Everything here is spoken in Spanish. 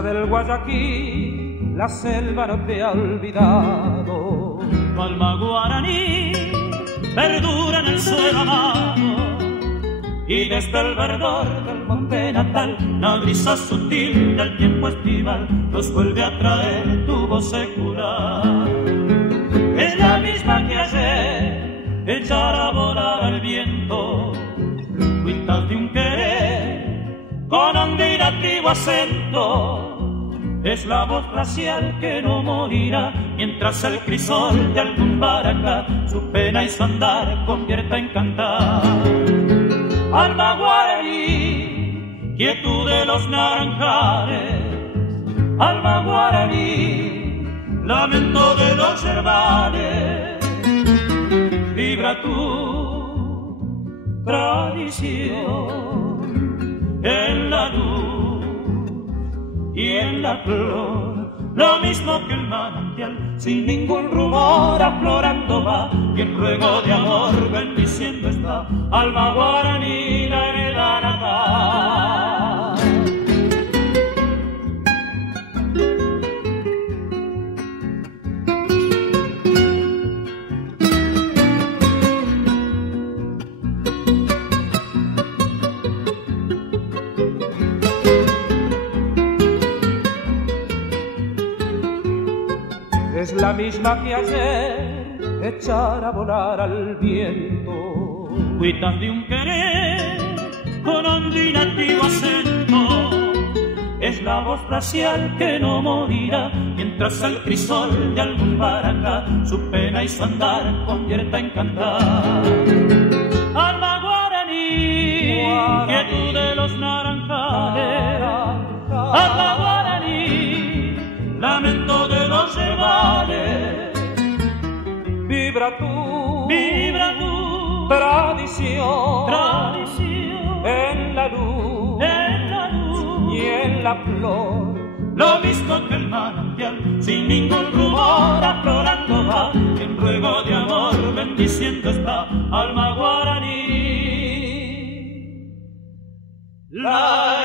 brisa del Guayaquil, la selva no te ha olvidado. Tu alma guaraní perdura en el suelo amado, y desde el verdor del monte natal, la brisa sutil del tiempo estival nos vuelve a traer tu voz secular. Es la misma que ayer, echar a volar al viento, cuitas de un querer con ondinativo acento. Es la voz glacial que no morirá mientras el crisol de algún baracá su pena y su andar convierta en cantar. Alma guaraní, quietud de los naranjales. Alma guaraní, lamento de los yerbales. Vibra tu tradición en la luz y en la flor, lo mismo que el manantial, sin ningún rumor aflorando va, y en ruego de amor bendiciendo está. Alma guaraní, la heredad natal. Es la misma que ayer, echar a volar al viento. Cuitas de un querer con ondinativo acento. Es la voz glacial que no morirá mientras el crisol de algún baracá su pena y su andar convierta en cantar. Alma guaraní, quietud de los naranjales. Alma guaraní, lamento de los yerbales. Vibra tu tradición en la luz y en la flor, lo mismo que el manantial, sin ningún rumor aflorando va, en ruego de amor bendiciendo está. Alma guaraní, la